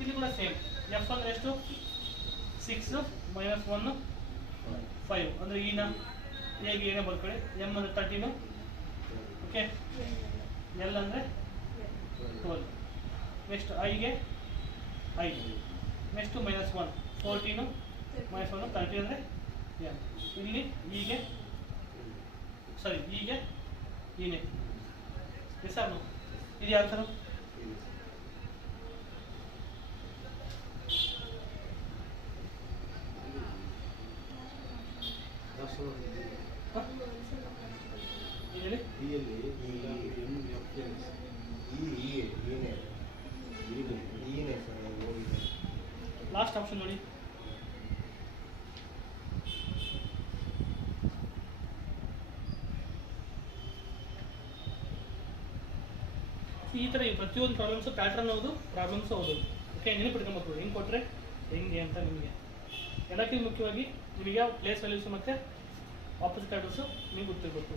ಇಲ್ಲಿ ಕೂಡ same F ಅಂದರೆ ಎಷ್ಟು 6 ಮೈನಸ್ 1 5 ಅಂದರೆ ಇನ ಹೇಗೆ ಏನೇ ಬರ್ಕೊಳ್ಳಿ ಎಮ್ ಅಂದರೆ 13 ಓಕೆ ಎಲ್ ಅಂದರೆ 12 ನೆಕ್ಸ್ಟ್ ಐಗೆ 5 ನೆಕ್ಸ್ಟ್ ಮೈನಸ್ 1 14 ಮೈನಸ್ 1 30 ಅಂದರೆ ಎಮ್ ಇಲ್ಲಿ ಹೀಗೆ ಸಾರಿ ಹೀಗೆ ಈನೆ ಎಸ್ ಆರ್ ಇದು ಯಾವ ಥರ ಲಾಸ್ಟ್ ಆಪ್ಷನ್ ನೋಡಿ ಈ ಥರ ಪ್ರತಿಯೊಂದು ಪ್ರಾಬ್ಲಮ್ಸು ಪ್ಯಾಟ್ರನ್ ಓದು ಪ್ರಾಬ್ಲಮ್ಸು ಓದೋದು ಓಕೆ ನೆನಪಿಟ್ಕೊಂಬೇಕು ಹೆಂಗೆ ಕೊಟ್ಟರೆ ಹೆಂಗೆ ಅಂತ ನಿಮಗೆ ಎಲ್ಲಕ್ಕಿಂತ ಮುಖ್ಯವಾಗಿ ನಿಮಗೆ ಪ್ಲೇಸ್ ವ್ಯಾಲ್ಯೂಸು ಮತ್ತು ಆಪೋಸಿಟ್ ಅಡ್ರೆಸ್ಸು ನಿಮ್ಗೆ ಗೊತ್ತಿರಬೇಕು.